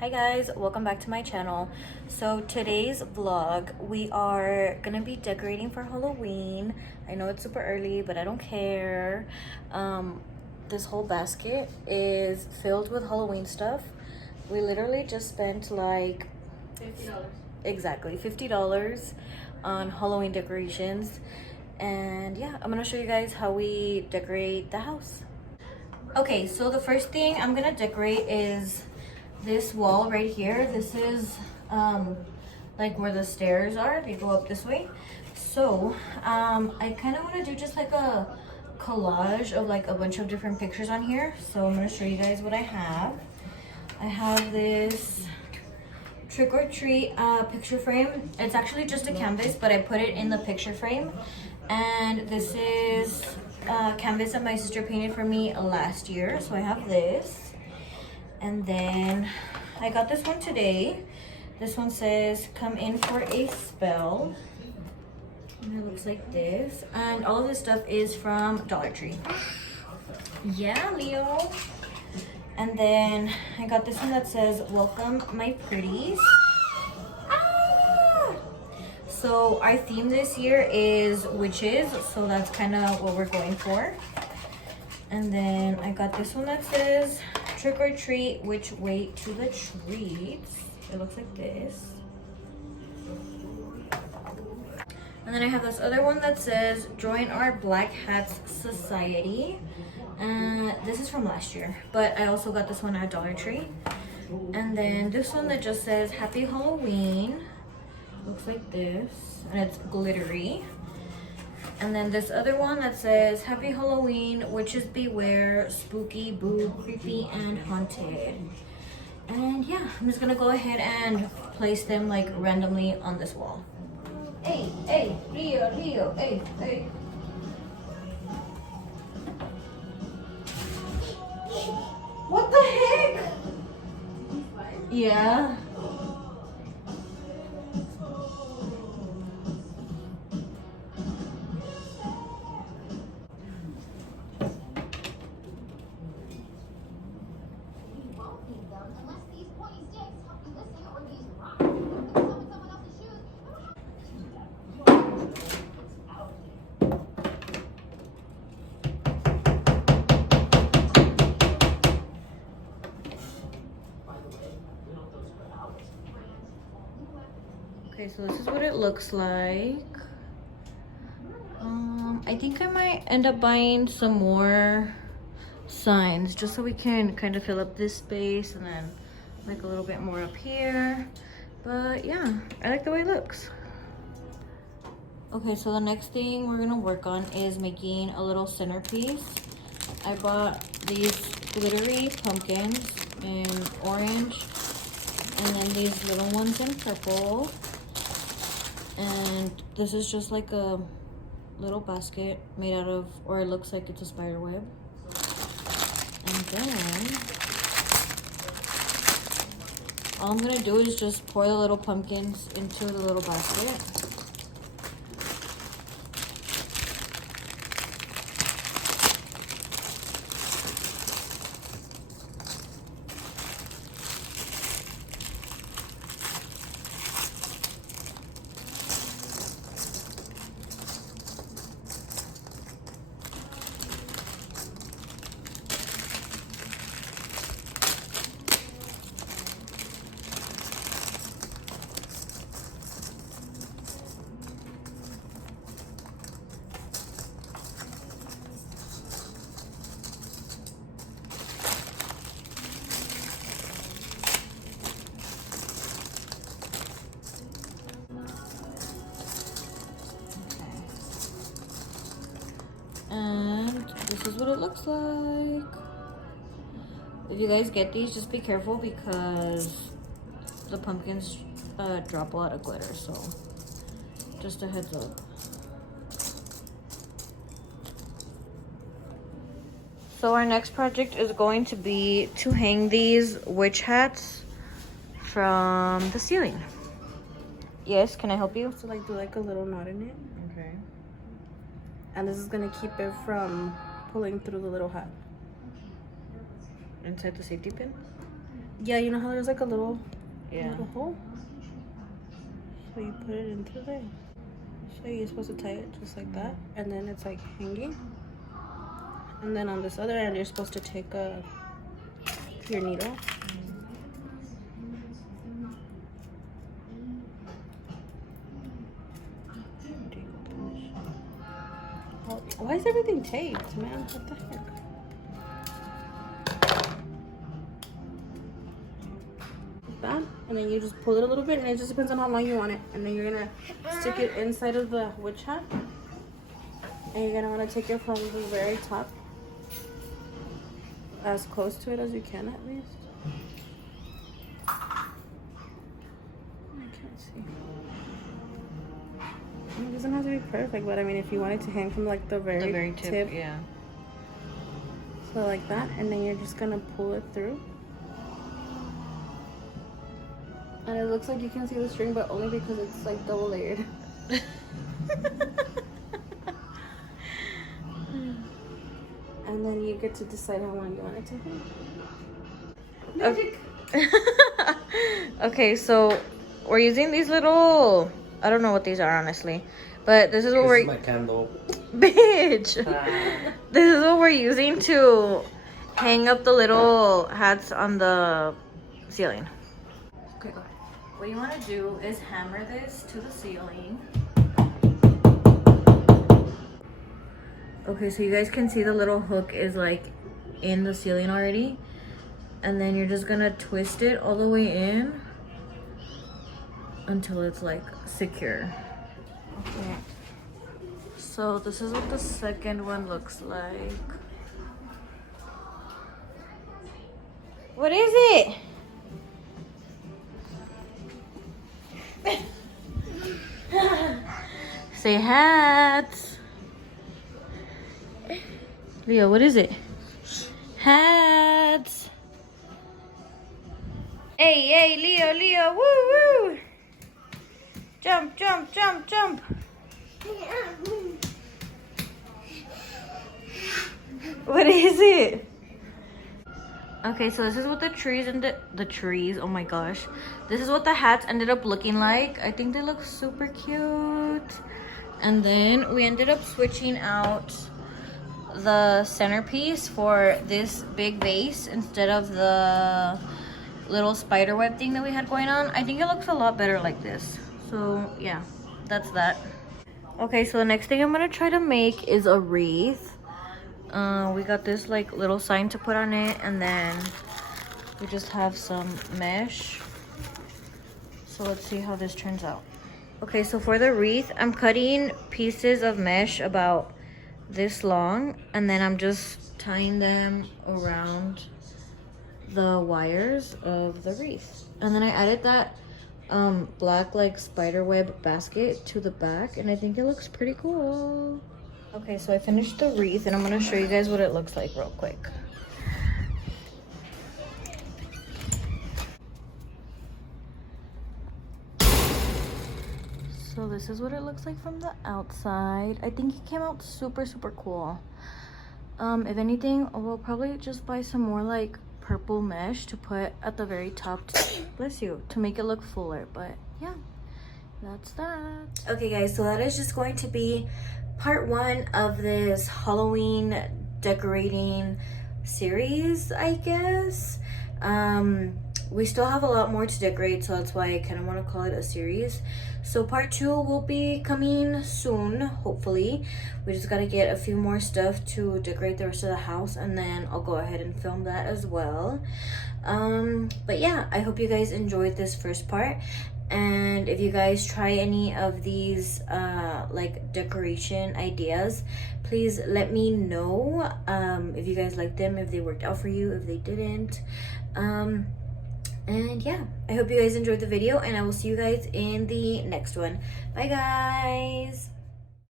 Hi guys, welcome back to my channel. So today's vlog, we are gonna be decorating for Halloween. I know it's super early, but I don't care. This whole basket is filled with Halloween stuff. We literally just spent like $50. exactly $50 on Halloween decorations. And yeah, I'm gonna show you guys how we decorate the house. Okay, so the first thing I'm gonna decorate is this wall right here. This is like where the stairs are. They go up this way. So I kind of want to do just like a collage of like a bunch of different pictures on here. So I'm going to show you guys what I have. I have this trick or treat picture frame. It's actually just a canvas, but I put it in the picture frame. And this is canvas that my sister painted for me last year. So I have this. And then I got this one today. This one says, "Come in for a spell." And it looks like this. And all of this stuff is from Dollar Tree. Yeah, Leo. And then I got this one that says, "Welcome, my pretties." Ah! So our theme this year is witches. So that's kind of what we're going for. And then I got this one that says, "Trick or treat, which way to the treats?" It looks like this. And then I have this other one that says, "Join our Black Hats Society." This is from last year, but I also got this one at Dollar Tree. And then this one that just says, "Happy Halloween." Looks like this, and it's glittery. And then this other one that says, "Happy Halloween, witches beware, spooky, boo, creepy, and haunted." And yeah, I'm just gonna go ahead and place them like randomly on this wall. Hey, hey, Rio, hey, hey. What the heck? Yeah. Okay, so this is what it looks like. I think I might end up buying some more signs just so we can kind of fill up this space and then like a little bit more up here. But yeah, I like the way it looks. Okay, so the next thing we're gonna work on is making a little centerpiece. I bought these glittery pumpkins in orange and then these little ones in purple. And this is just like a little basket made out of, or it looks like it's a spider web. And then all I'm gonna do is just pour the little pumpkins into the little basket. And this is what it looks like. If you guys get these, just be careful because the pumpkins drop a lot of glitter, so just a heads up. So our next project is going to be to hang these witch hats from the ceiling. Yes, can I help you? So like do like a little knot in it. Okay. And this is gonna keep it from pulling through the little hat. Inside the safety pin? Yeah, you know how there's like a little, Yeah. little hole? So you put it into there. So you're supposed to tie it just like that. And then it's like hanging. And then on this other end, you're supposed to take your needle. Why is everything taped, man? What the heck? Like that, and then you just pull it a little bit, and it just depends on how long you want it. And then you're gonna stick it inside of the witch hat, and you're gonna want to take it from the very top, as close to it as you can, at least. I can't see. It doesn't have to be perfect, but I mean, if you want it to hang from like the very tip, yeah. so like that, and then you're just gonna pull it through. And it looks like you can see the string, but only because it's like double layered. And then you get to decide how long you want it to hang. Okay, so we're using these little, I don't know what these are honestly, but this is what This is my candle. Bitch. This is what we're using to hang up the little hats on the ceiling. Okay, go ahead. What you want to do is hammer this to the ceiling. Okay, so you guys can see the little hook is like in the ceiling already. And then you're just gonna twist it all the way in until it's like secure. Okay. So this is what the second one looks like. What is it? Say hats. Leo, what is it? Hats. Hey, hey, Leo, woo, woo. Jump, jump, jump, jump. What is it? Okay, so this is what the trees and the trees, oh my gosh. This is what the hats ended up looking like. I think they look super cute. And then we ended up switching out the centerpiece for this big vase instead of the little spider web thing that we had going on. I think it looks a lot better like this. So yeah, that's that. Okay, so the next thing I'm gonna try to make is a wreath. We got this like little sign to put on it, and then we just have some mesh. So let's see how this turns out. Okay, so for the wreath, I'm cutting pieces of mesh about this long, and then I'm just tying them around the wires of the wreath. And then I added that black like spider web basket to the back, and I think it looks pretty cool. Okay, so I finished the wreath, and I'm gonna show you guys what it looks like real quick. So this is what it looks like from the outside. I think it came out super cool. If anything, we'll probably just buy some more like purple mesh to put at the very top bless you, to make it look fuller. But yeah, that's that. Okay guys, so that is just going to be part 1 of this Halloween decorating series, I guess. We still have a lot more to decorate, so that's why I kind of want to call it a series. So part 2 will be coming soon, hopefully. We just got to get a few more stuff to decorate the rest of the house, and then I'll go ahead and film that as well. But yeah, I hope you guys enjoyed this first part. And if you guys try any of these like decoration ideas, please let me know if you guys like them, if they worked out for you, if they didn't. And yeah, I hope you guys enjoyed the video, and I will see you guys in the next one. Bye guys.